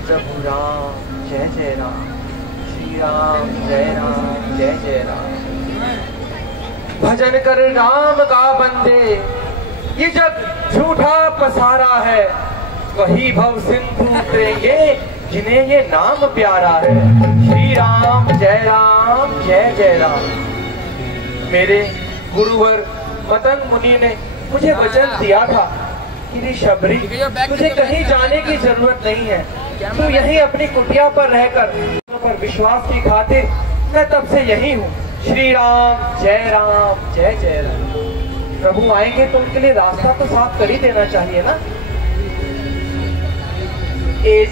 प्रभु राम जय जय राम, श्री राम जय राम। भजन कर राम का बंदे, ये जग झूठा पसारा है, वही भव सिंधु उतरेंगे जिन्हें ये नाम प्यारा है। श्री राम जय राम। मेरे गुरुवर मदन मुनि ने मुझे वचन दिया था कि रे शबरी, तुझे कहीं जाने की जरूरत नहीं है, तू यहीं अपनी कुटिया पर रहकर पर विश्वास की खातिर मैं तब से यही हूँ। श्री राम जय राम। प्रभु आएंगे तो उनके लिए रास्ता तो साफ कर ही देना चाहिए ना।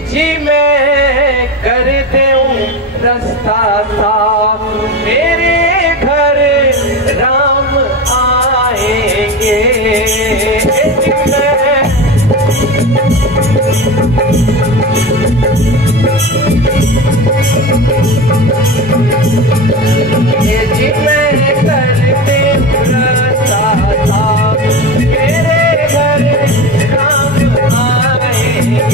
जी मैं कर दूं रास्ता साफ, मेरे घर राम आएंगे। जी मैं कर दूं रास्ता साफ, मेरे घर राम आएंगे।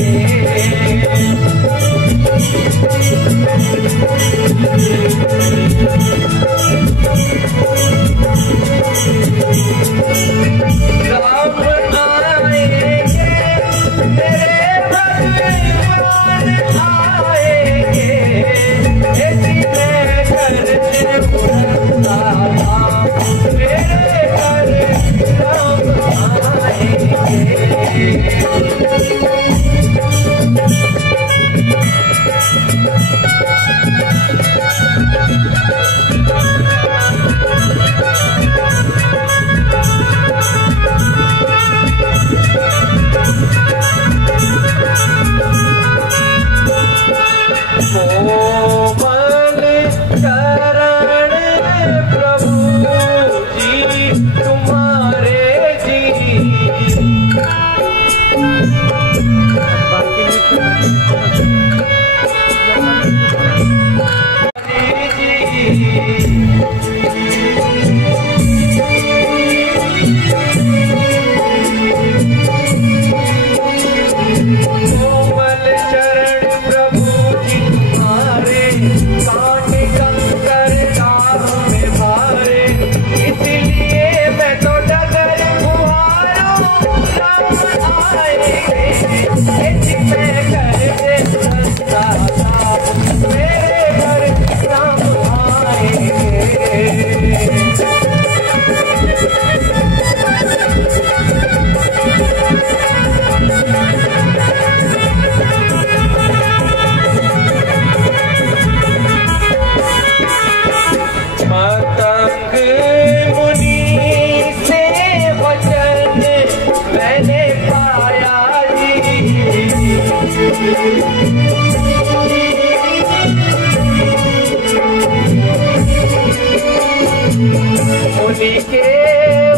मुनि के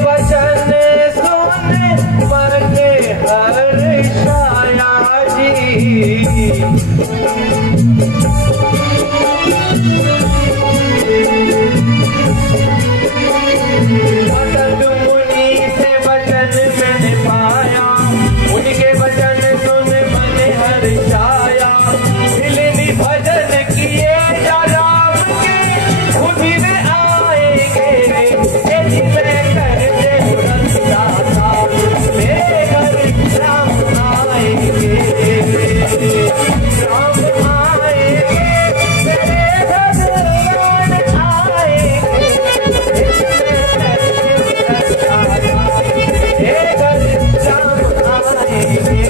वचन सुन मन हर्षाया जी। मदन मुनि से वचन मैंने पाया, उनके वचन सुन मन हर्षाया। मिलनी भजन किए राम के, खुद ही में आएंगे। यदि मैं कर दे रास्ता साफ, मेरे घर राम आएंगे। राम आएंगे, मेरे घर राम आएंगे। मेरे घर राम आएंगे।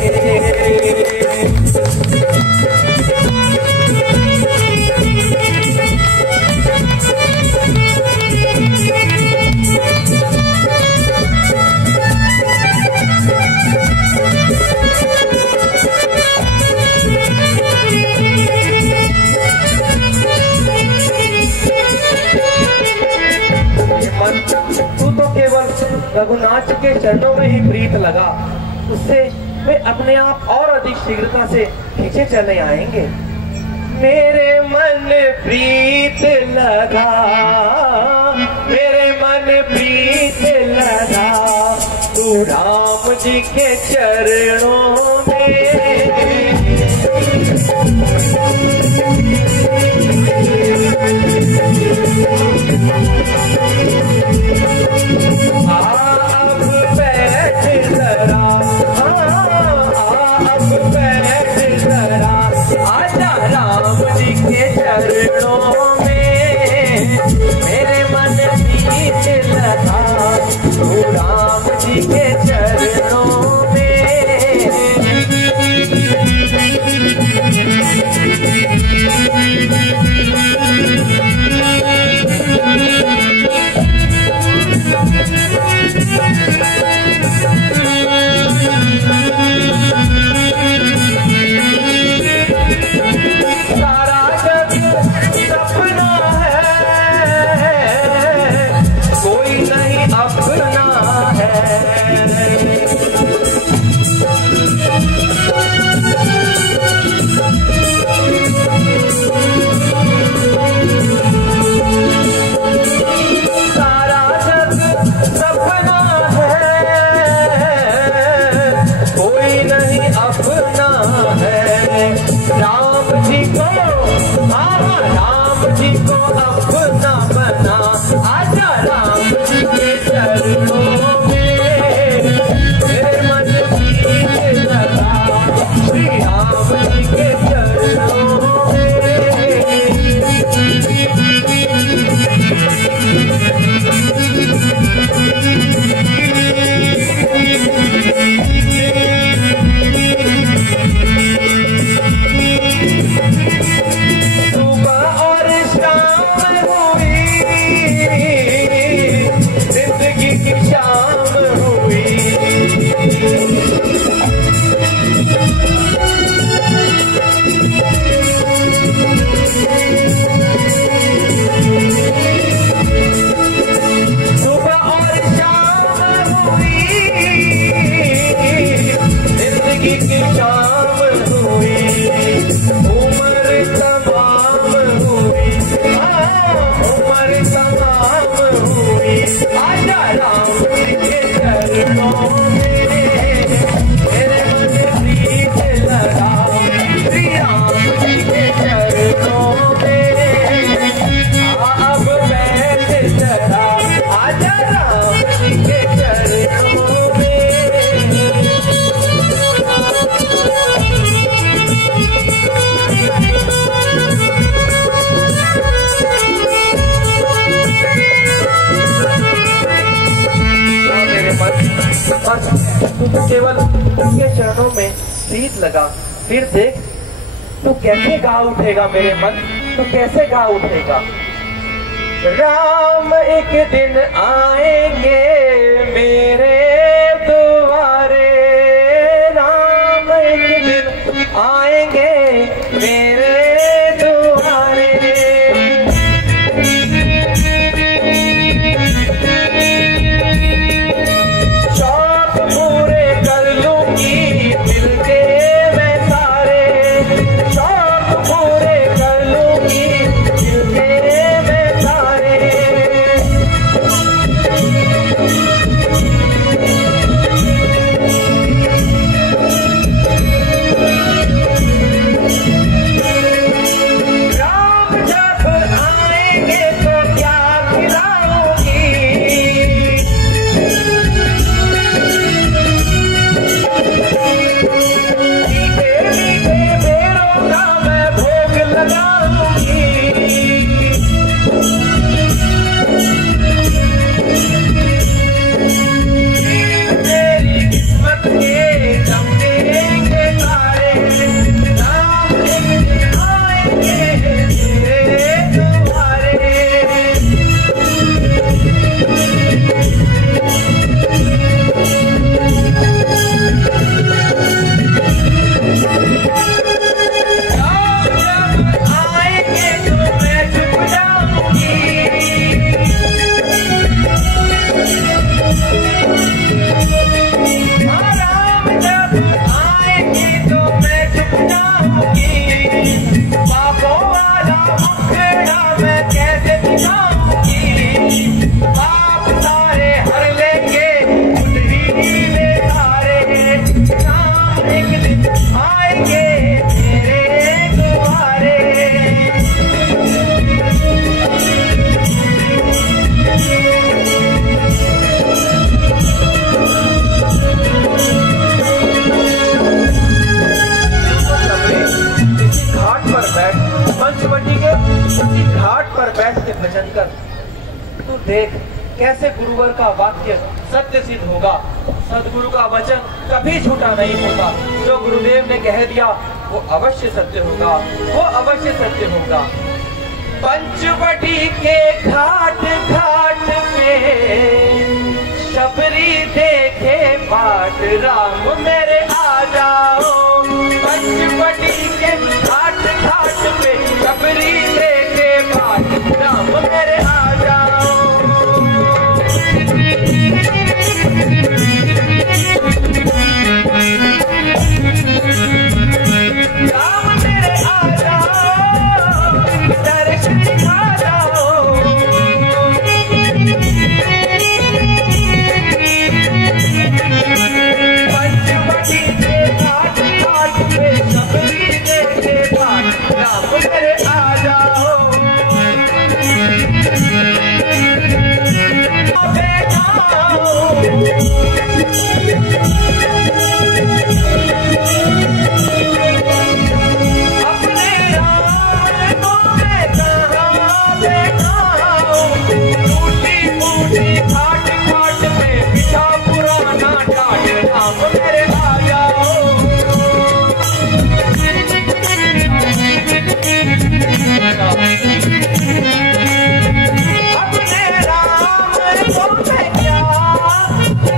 तू तो केवल रघुनाथ के चरणों में ही प्रीत लगा, उससे वे अपने आप और अधिक शीघ्रता से खींचे चले आएंगे। मेरे मन प्रीत लगा, मेरे मन प्रीत लगा, तू राम जी के चरणों में। आजा राम जी के चरणों में, मेरे मन प्रीत लगा तू राम जी के चरणों में। केवल उनके चरणों में प्रीत लगा। फिर देख तू कैसे गा उठेगा मेरे मन, तू कैसे गा उठेगा। राम एक दिन आएंगे मेरे द्वारे, राम एक दिन आएंगे मेरे द्वारे। शौक पूरे कर लूंगी मिलके मैं सारे, शौक पूरे कर लूंगी मिलके मैं सारे। जनकर, तू देख कैसे गुरुवर का वाक्य सत्य सिद्ध होगा। सदगुरु का वचन कभी झूठा नहीं होता। जो गुरुदेव ने कह दिया वो अवश्य सत्य होगा, वो अवश्य सत्य होगा। पंचवटी के घाट घाट पे शबरी देखे बाट, राम मेरे आ जाओ। पंचवटी के घाट घाट पे शबरी देखे बाट, राम मेरे आ जाओ। राम मेरे आ जाओ, दर्शन दिखा जाओ। पंचवटी के घाट घाट पे शबरी देखे बाट, राम मेरे आ जाओ। अपने राम को मैं कहाँ बैठाऊं, टूटी फूटी घाट घाट पे बिछा पुराना टाट, राम मेरे आ जाओ। अपने राम को मैं क्या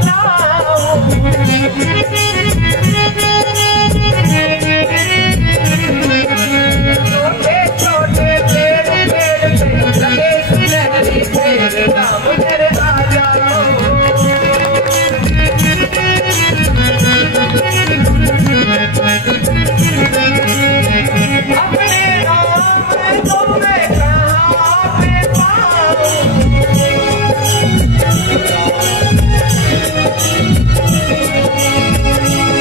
लाऊं, छोटे छोटे पेड़ पेड़ पे लगे सुनहरी पेड़, राम मेरे आ जाओ। अपने राम को मैं कहाँ पे पाऊं,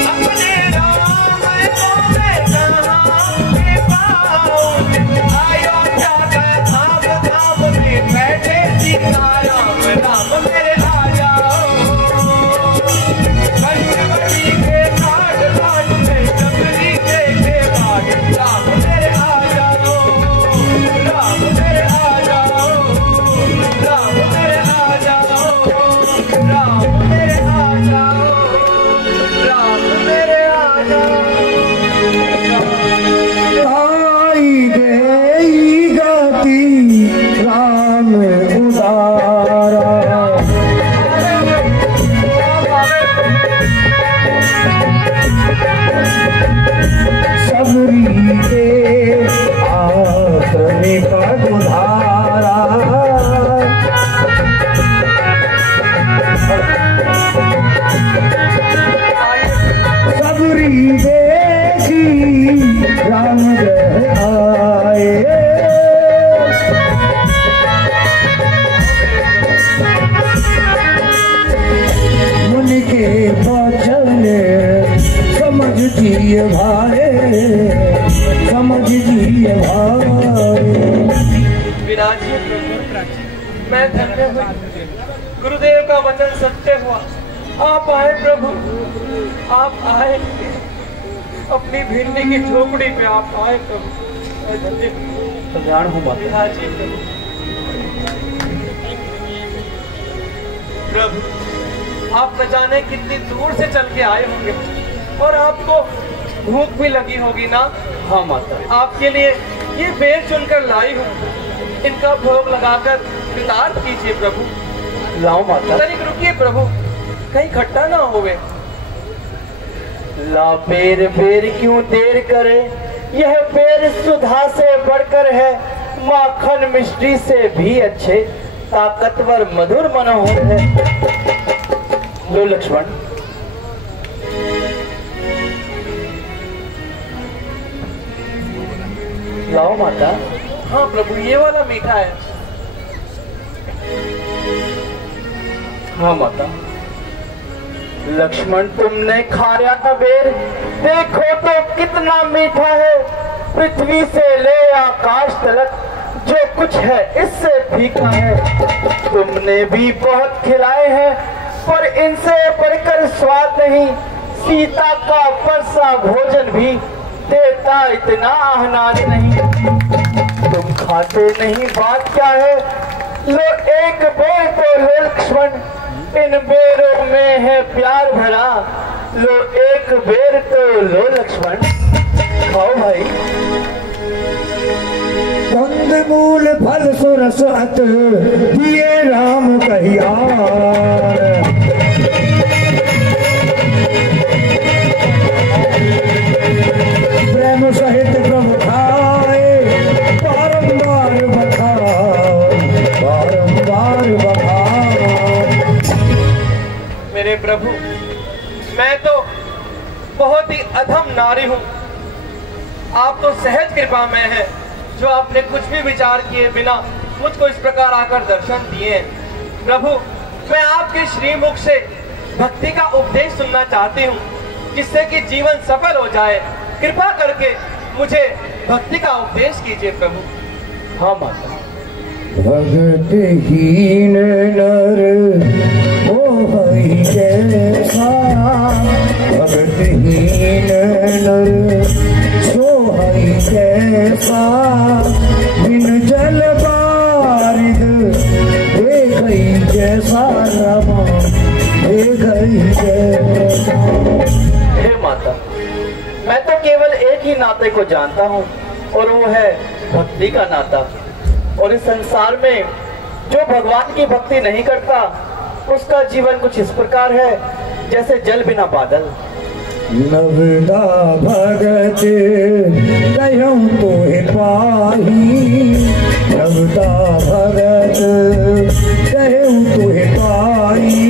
अपने राम को मैं कहाँ पे पाऊं। अयोध्या का धाम धाम में बैठे सीताराम, राम मेरे आ जाओ। पंचवटी के घाट घाट में शबरी देखे बाट, राम मेरे आ जाओ। राम मेरे आ जाओ, राम मेरे आ जाओ, राम मेरे आ जाओ, राम मेरे आ जाओ। आई गई गति राम उदारा, सबरी के आत्मे का उधारा। सबरी देखी राम रह आए, मुन के वचन समझ जिए भाए, समझ जिए भाए। विराजिए प्रभु, मैं धन्य हुई। गुरुदेव का वचन सत्य हुआ। आप आए प्रभु, आप आए, अपनी भिंडी की झोपड़ी पे आप आए प्रभु। मैं धन्य कल्याण हूँ विराजिए प्रभु। प्रभु आप न जाने कितनी दूर से चल के आए होंगे और आपको भूख भी लगी होगी ना। हाँ माता, आपके लिए ये बेर चुनकर लाई हूँ, इनका भोग लगाकर कृतार्थ कीजिए प्रभु। लाओ माता। तनिक रुकिए प्रभु, कहीं खट्टा ना होवे। ला बेर बेर क्यों देर करे, यह बेर सुधा से बढ़कर है, माखन मिश्री से भी अच्छे, ताकतवर मधुर मनोहर है। लो लक्ष्मण। लाओ माता। हाँ प्रभु, ये वाला मीठा है। हाँ माता। लक्ष्मण तुमने खाया था बेर, देखो तो कितना मीठा है। पृथ्वी से ले आकाश तलक जो कुछ है इससे फीका है। तुमने भी बहुत खिलाए हैं पर इनसे बढ़कर स्वाद नहीं। सीता का परसा भोजन भी देता इतना आह्लाद नहीं। तुम खाते नहीं, बात क्या है? लो एक बेर तो लो लक्ष्मण, इन बेरों में है प्यार भरा। लो एक बेर तो लो लक्ष्मण, खाओ भाई। कंद मूल फल सुरस अत दिए राम कहियार। प्रेम सहित प्रभु खाए बारंबार बखार, बारंबार बखार। मेरे प्रभु, मैं तो बहुत ही अधम नारी हूँ। आप तो सहज कृपा में हैं, जो आपने कुछ भी विचार किए बिना मुझको इस प्रकार आकर दर्शन दिए। प्रभु, मैं आपके श्रीमुख से भक्ति का उपदेश सुनना चाहती हूँ, जिससे कि जीवन सफल हो जाए। कृपा करके मुझे भक्ति का उपदेश कीजिए प्रभु। हाँ माता। भगतहीन नर होई जैसा, भगतहीन नर सोहई जैसा। बिन जल बारिद देखई जैसा रमा, देखई जैसा। हे माता, मैं तो केवल एक ही नाते को जानता हूँ, और वो है भक्ति का नाता। और इस संसार में जो भगवान की भक्ति नहीं करता, उसका जीवन कुछ इस प्रकार है जैसे जल बिना बादल। नवदा भगत कहूँ तोहे पाही, नवदा भगत कहूँ तोहे पाही।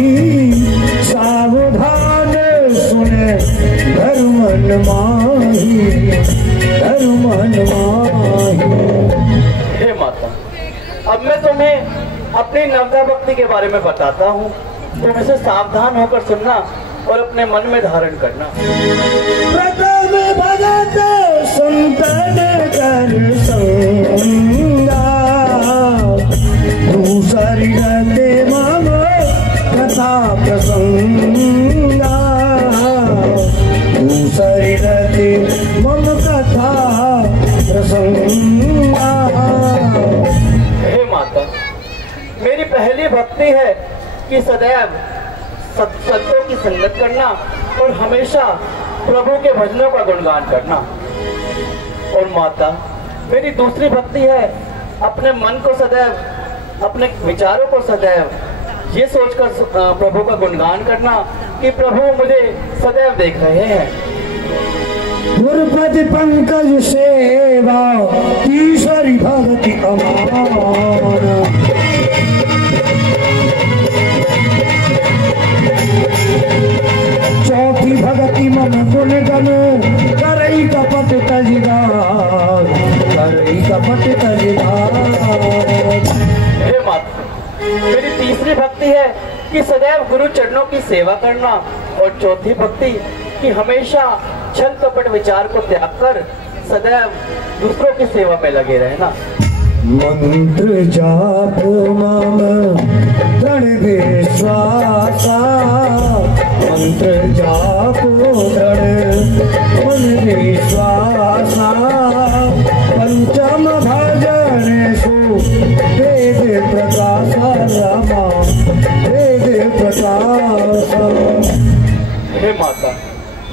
सावधान सुने धर्मन माही, धर्मन माही। हे माता, अब मैं तुम्हें अपनी नवदा भक्ति के बारे में बताता हूँ। तुम इसे सावधान होकर सुनना और अपने मन में धारण करना। प्रथम भगत संतन कर संगा, दूसरी रते मम कथा प्रसंगा, दूसरी रते मम कथा प्रसंगा। हे माता, मेरी पहली भक्ति है कि सदैव संतों की संगत करना और हमेशा प्रभु के भजनों का गुणगान करना। और माता, मेरी दूसरी भक्ति है अपने मन को सदैव, अपने विचारों को सदैव ये सोचकर प्रभु का गुणगान करना कि प्रभु मुझे सदैव देख रहे हैं। गुरुपति पंकज सेवा तीसरी भक्ति अमार। चौथी भक्ति मम गुण गन करई कपट तजदार, करई कपट तजदार। हे माता, मेरी तीसरी भक्ति है कि सदैव गुरु चरणों की सेवा करना। और चौथी भक्ति कि हमेशा छल कपट विचार को त्याग कर सदैव दूसरों की सेवा में लगे रहना। मंत्र जाप मम दृढ़ विश्वासा, मंत्र जाप दृढ़ मन विश्वासा। पंचम भजन सु वेद प्रकाश रमा, वेद प्रकाश। हे माता,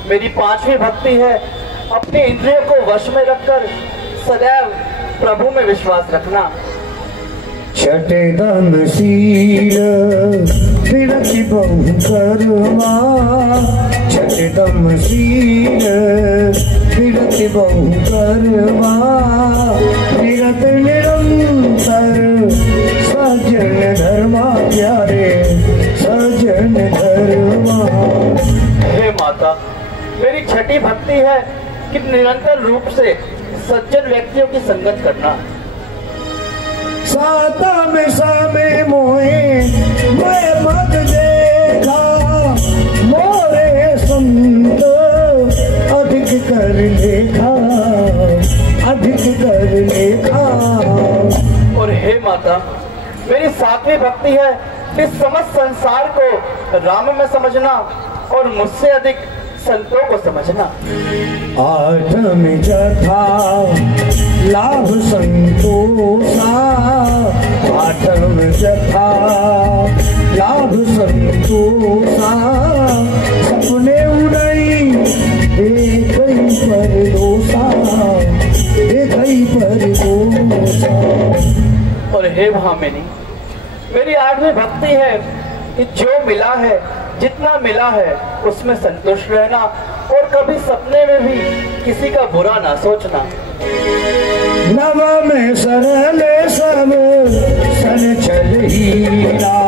मेरी पांचवी भक्ति है अपने इंद्रियों को वश में रखकर सदैव प्रभु में विश्वास रखना। छठे शील विरति बहु कर्मा, छठे शील विरति बहु कर्मा। विरत निरंतर सज्जन धर्मा प्यारे, सज्जन धर्मा। हे माता, मेरी छठी भक्ति है कि निरंतर रूप से सज्जन व्यक्तियों की संगत करना। साता में सामे मोहे मैं मत देखा, मोरे संत अधिक कर लेखा, अधिक कर लेखा। और हे माता, मेरी सातवीं भक्ति है इस समस्त संसार को राम में समझना और मुझसे अधिक संतों को समझना। आठ में जथा लाभ संतोषा आठव जथा लाभ संतोषा सपने उड़ई एक पर दोषा एक पर दोषा। और हे भामिनी, मेरी आठवीं भक्ति है कि जो मिला है, जितना मिला है उसमें संतुष्ट रहना और कभी सपने में भी किसी का बुरा ना सोचना। नव में सरल सब सन चल हीरा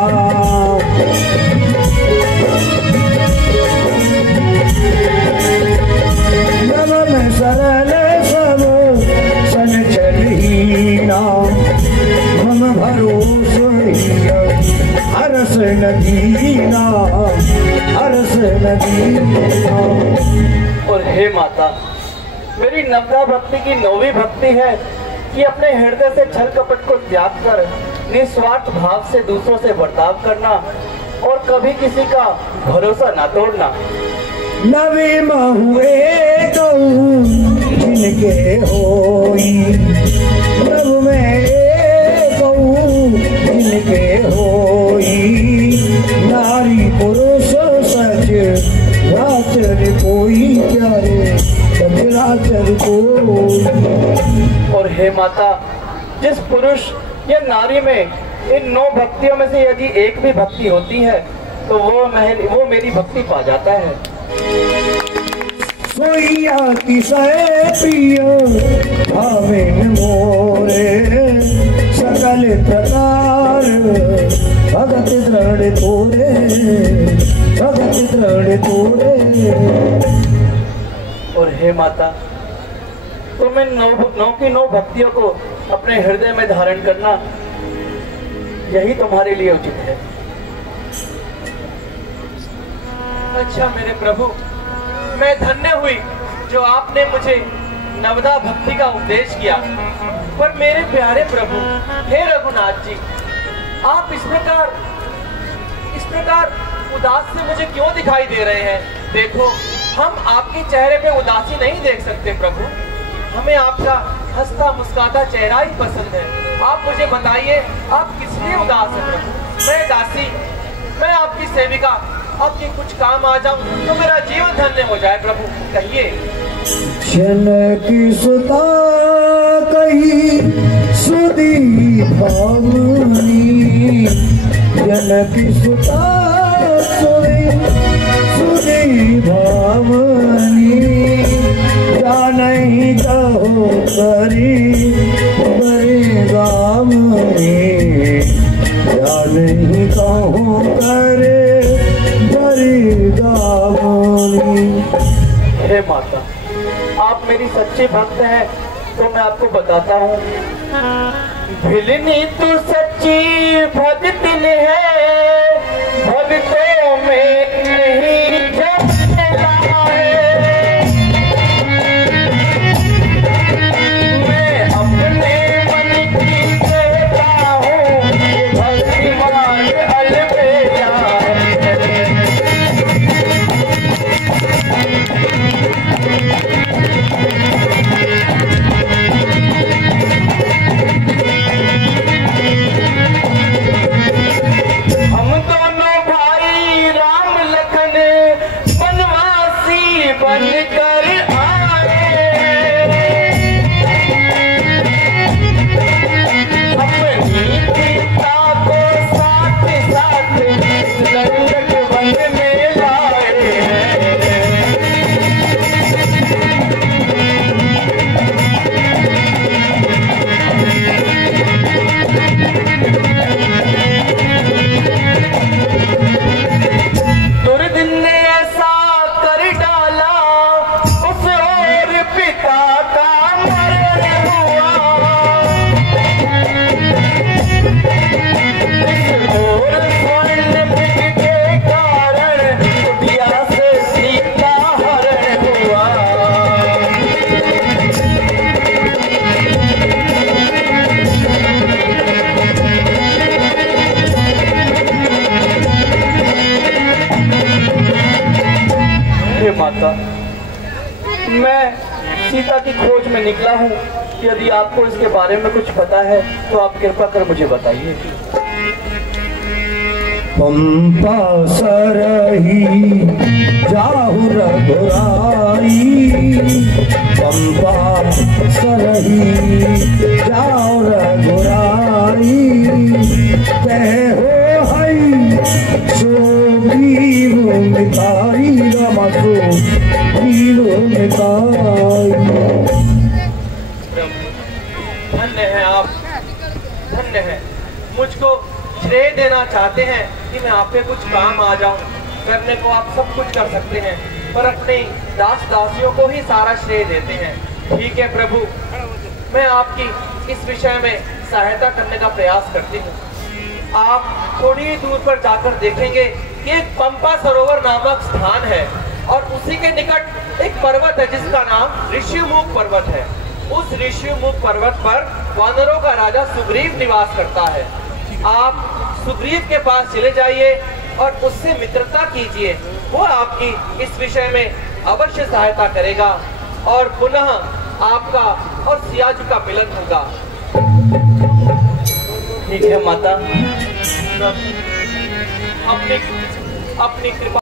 नव में सरल सब सन चल हीरा हम भरोसा हरस नदीना हरस नदीना। और हे माता, मेरी नवदा भक्ति की नौवीं भक्ति है कि अपने हृदय से छल कपट को त्याग कर निस्वार्थ भाव से दूसरों से बर्ताव करना और कभी किसी का भरोसा ना तोड़ना। नवी महुए गऊ जिनके होई नव में गऊ जिनके होई नारी पुरुष सच राचर कोई प्यारे सच राचर कोई। और हे माता, जिस पुरुष या नारी में इन 9 भक्तियों में से यदि एक भी भक्ति होती है तो वो मेरी भक्ति पा जाता है। सोई अतिशय प्रिय भावेन मोरे सकल प्रकार भगत दृढ़ तोरे भगत दृढ़ तोरे। और हे माता, तुम इन 9 की 9 भक्तियों को अपने हृदय में धारण करना यही तुम्हारे लिए उचित है। अच्छा मेरे प्रभु, मैं धन्य हुई जो आपने मुझे नवदा भक्ति का उपदेश किया। पर मेरे प्यारे प्रभु, हे रघुनाथ जी, आप इस प्रकार उदास से मुझे क्यों दिखाई दे रहे हैं? देखो, हम आपके चेहरे पे उदासी नहीं देख सकते प्रभु, हमें आपका हंसता मुस्कुराता चेहरा ही पसंद है। आप मुझे बताइए, आप किस लिए उदास हैं प्रभु? मैं दासी, मैं आपकी सेविका, आपके कुछ काम आ जाऊं तो मेरा जीवन धन्य हो जाए प्रभु, कहिए। जनक सुता कही सुधी भावनी जनक सुता सुधी भावनी जानहि कहो करी बरे गामनी जानहि कहो करे बरे गामनी। हे माता, आप मेरी सच्ची भक्त हैं तो मैं आपको बताता हूँ। भिलनी तू सच्ची भक्तिन है, भक्तों में नहीं झमेला है। मैं अपने मन की कहता हूँ, भक्तिमान अलबेला है। हम दोनों भाई राम लखन बनवासी बनकर आए, अपनी पिता को साथ साथ लंडक वन में लाए हैं। दुर्दिन ने ऐसा कर डाला, उस और पिता का मरण हुआ। इस और स्वर्ण मृग के कारण कुटिया से सीता हरण हुआ। हे माता, मैं सीता की खोज में निकला हूँ यदि आपको इसके बारे में कुछ पता है तो आप कृपा कर मुझे बताइए। पंपा सरही जाहु रघुराई, पंपा सरही जाहु रघुराई, कहो हई सो वीरो मिताई, रमा सो वीरो मिताई। धन्य है आप, धन्य है। मुझको श्रेय देना चाहते हैं कि मैं आप पे कुछ काम आ जाऊं, करने को आप सब कुछ कर सकते हैं, पर अपने दास दासियों को ही सारा श्रेय देते हैं। ठीक है प्रभु, मैं आपकी इस विषय में सहायता करने का प्रयास करती हूँ। आप थोड़ी ही दूर पर जाकर देखेंगे कि एक पंपा सरोवर नामक स्थान है और उसी के निकट एक पर्वत है जिसका नाम ऋषिमुख पर्वत है। उस ऋषिमुख पर्वत पर वानरों का राजा सुग्रीव निवास करता है। आप सुग्रीव के पास चले जाइए और उससे मित्रता कीजिए, वो आपकी इस विषय में अवश्य सहायता करेगा और पुनः आपका और सिया जी का मिलन होगा। ठीक है माता। अपनी कृपा